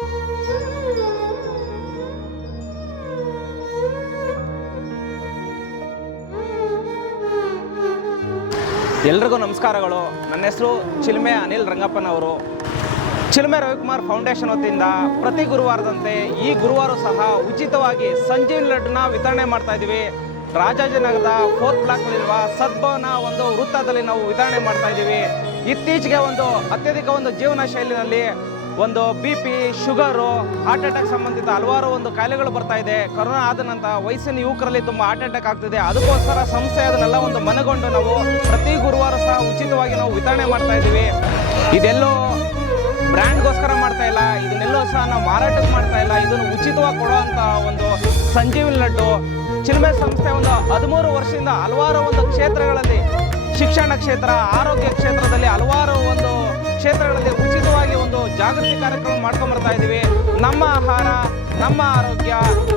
ಎಲ್ರಿಗೂ ನಮಸ್ಕಾರಗಳು. ನನ್ನ ಹೆಸರು ಚಿಲ್ಮೆ ಅನಿಲ್ ರಂಗಪ್ಪನವರು. ಚಿಲ್ಮೆ ರವಿಕುಮಾರ್ ಫೌಂಡೇಶನ್ ವತಿಯಿಂದ ಪ್ರತಿ ಗುರುವಾರದಂತೆ ಈ ಗುರುವಾರ ಸಹ ಉಚಿತವಾಗಿ ಸಂಜೀವಿನಿ ಲಡ್ಡನ್ನ ವಿತರಣೆ ಮಾಡ್ತಾ ಇದ್ದೀವಿ. ರಾಜಾಜಿನಗರದ 4th ಬ್ಲಾಕ್ನಲ್ಲಿರುವ ಸದ್ಭವನ ಒಂದು ವೃತ್ತದಲ್ಲಿ ನಾವು ವಿತರಣೆ ಮಾಡ್ತಾ ಇದ್ದೀವಿ. ಇತ್ತೀಚೆಗೆ ಅತ್ಯಧಿಕ ಜೀವನ ಶೈಲಿನಲ್ಲಿ BP, ಶುಗರು, ಹಾರ್ಟ್ ಅಟ್ಯಾಕ್ ಸಂಬಂಧಿತ ಹಲವಾರು ಕಾಯಿಲೆಗಳು ಬರ್ತಾ ಇದೆ. ಕೊರೋನಾ ಆದ ನಂತರ ವಯಸ್ಸಿನ ಯುವಕರಲ್ಲಿ ತುಂಬ ಹಾರ್ಟ್ ಅಟ್ಯಾಕ್ ಆಗ್ತಿದೆ. ಅದಕ್ಕೋಸ್ಕರ ಸಂಸ್ಥೆ ಅದನ್ನೆಲ್ಲ ಮನಗೊಂಡು ನಾವು ಪ್ರತಿ ಗುರುವಾರ ಸಹ ಉಚಿತವಾಗಿ ನಾವು ವಿತರಣೆ ಮಾಡ್ತಾ ಇದ್ದೀವಿ. ಇದೆಲ್ಲೋ ಬ್ರ್ಯಾಂಡ್ಗೋಸ್ಕರ ಮಾಡ್ತಾ ಇಲ್ಲ, ಇದನ್ನೆಲ್ಲೋ ಸಹ ನಾವು ಮಾರಾಟಕ್ಕೆ ಮಾಡ್ತಾ ಇಲ್ಲ. ಇದನ್ನು ಉಚಿತವಾಗಿ ಕೊಡುವಂಥ ಸಂಜೀವಿನಿ ಲಡ್ಡು ಚಿಲ್ಮೆ ಸಂಸ್ಥೆ 13 ವರ್ಷದಿಂದ ಹಲವಾರು ಕ್ಷೇತ್ರಗಳಲ್ಲಿ, ಶಿಕ್ಷಣ ಕ್ಷೇತ್ರ, ಆರೋಗ್ಯ ಕ್ಷೇತ್ರದಲ್ಲಿ ಹಲವಾರು ಕ್ಷೇತ್ರಗಳಲ್ಲಿ ಉಚಿತವಾಗಿ ಜಾಗೃತಿ ಕಾರ್ಯಕ್ರಮ ಮಾಡ್ಕೊಂಡು ಬರ್ತಾ ಇದ್ದೀವಿ. ನಮ್ಮ ಆಹಾರ ನಮ್ಮ ಆರೋಗ್ಯ.